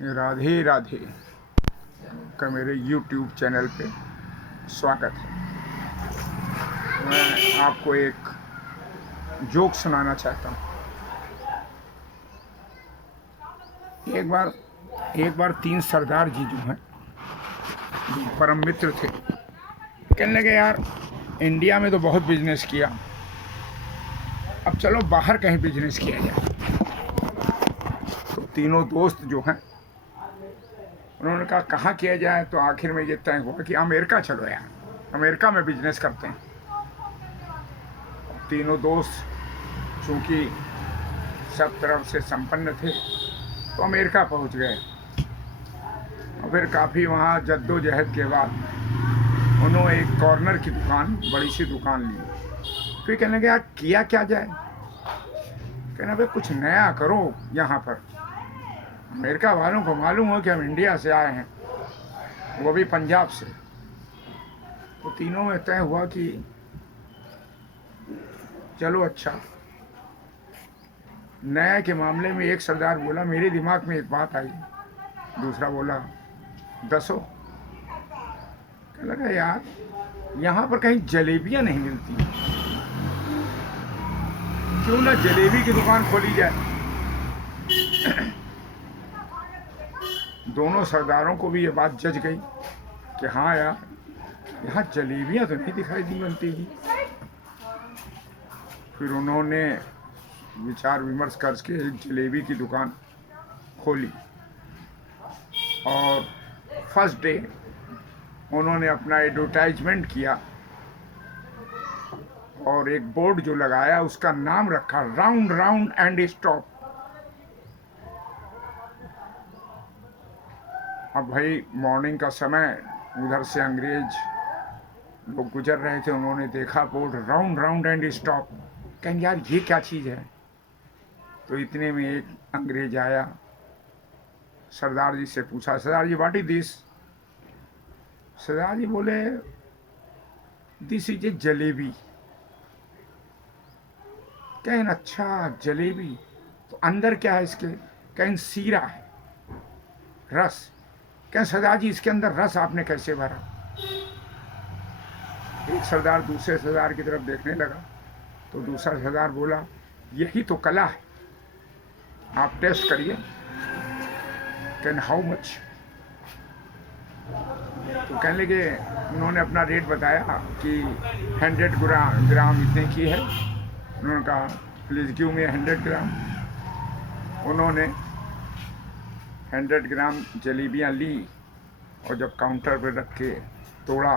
राधे राधे का मेरे YouTube channel पे स्वागत है। मैं आपको एक जोक सुनाना चाहता हूँ। एक बार तीन सरदार जी जो हैं, जो परम मित्र थे, कहने लगे यार इंडिया में तो बहुत बिजनेस किया, अब चलो बाहर कहीं बिजनेस किया जाए। तो तीनों दोस्त जो हैं उन्होंने कहा कहाँ किया जाए, तो आखिर में ये तय हुआ कि अमेरिका चलो यार, अमेरिका में बिजनेस करते हैं। तीनों दोस्त चूँकि सब तरफ से संपन्न थे तो अमेरिका पहुंच गए और फिर काफ़ी वहाँ जद्दोजहद के बाद उन्होंने एक कॉर्नर की दुकान, बड़ी सी दुकान ली। फिर कहने लगे यार किया क्या जाए, कहना भाई कुछ नया करो। यहाँ पर अमेरिका वालों को मालूम हो कि हम इंडिया से आए हैं, वो भी पंजाब से। तो तीनों में तय हुआ कि चलो अच्छा। नया के मामले में एक सरदार बोला मेरे दिमाग में एक बात आई, दूसरा बोला दसो। कहने लगा यार यहाँ पर कहीं जलेबियाँ नहीं मिलती, क्यों ना जलेबी की दुकान खोली जाए। दोनों सरदारों को भी ये बात जच गई कि हाँ यार यहाँ जलेबियाँ तो नहीं दिखाई दी बनती ही। फिर उन्होंने विचार विमर्श करके एक जलेबी की दुकान खोली और फर्स्ट डे उन्होंने अपना एडवर्टाइजमेंट किया और एक बोर्ड जो लगाया उसका नाम रखा राउंड राउंड एंड स्टॉप। अब भाई मॉर्निंग का समय, उधर से अंग्रेज लोग गुजर रहे थे, उन्होंने देखा board round round and stop, कहें यार ये क्या चीज़ है। तो इतने में एक अंग्रेज आया, सरदार जी से पूछा सरदार जी व्हाट इज दिस। सरदार जी बोले दिस इज ए जलेबी। कहें अच्छा जलेबी, तो अंदर क्या है इसके। कहें सीरा है, रस। कहें सरदार जी इसके अंदर रस आपने कैसे भरा। एक सरदार दूसरे सरदार की तरफ देखने लगा तो दूसरा सरदार बोला यही तो कला है, आप टेस्ट करिए। Can how much. तो कहने लगे, उन्होंने अपना रेट बताया कि 100 ग्राम इतने की है। उन्होंने कहा प्लीज़ गिव मी 100 ग्राम। उन्होंने 100 ग्राम जलेबियाँ ली और जब काउंटर पर रख के तोड़ा,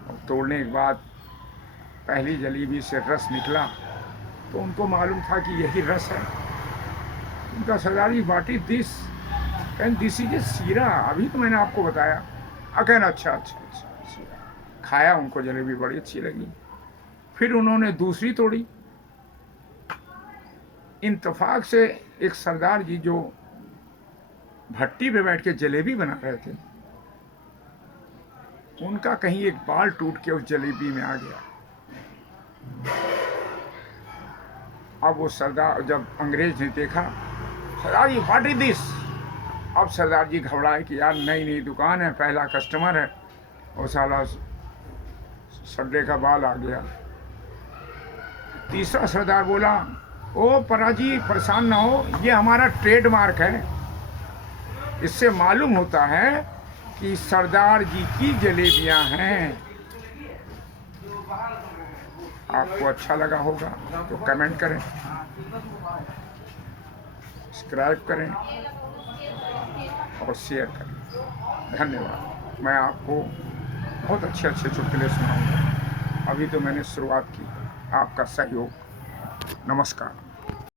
और तोड़ने के बाद पहली जलेबी से रस निकला तो उनको मालूम था कि यही रस है। उनका Sardar ji what is this. And this is a सीरा, अभी तो मैंने आपको बताया। अगेन अच्छा अच्छा अच्छा सीरा। खाया, उनको जलेबी बड़ी अच्छी लगी। फिर उन्होंने दूसरी तोड़ी। इत्तेफाक से एक सरदार जी जो भट्टी पे बैठ के जलेबी बना रहे थे, उनका कहीं एक बाल टूट के उस जलेबी में आ गया। अब वो सरदार, जब अंग्रेज ने देखा सरदार जी व्हाट इज दिस। अब सरदार जी घबराए कि यार नई नई दुकान है, पहला कस्टमर है और साला सड्डे का बाल आ गया। तीसरा सरदार बोला ओ परा जी परेशान ना हो, ये हमारा ट्रेडमार्क है, इससे मालूम होता है कि सरदार जी की जलेबियां हैं। आपको अच्छा लगा होगा तो कमेंट करें, सब्सक्राइब करें और शेयर करें। धन्यवाद। मैं आपको बहुत अच्छे अच्छे चुटकुले सुनाऊंगा। अभी तो मैंने शुरुआत की। आपका सहयोग। नमस्कार।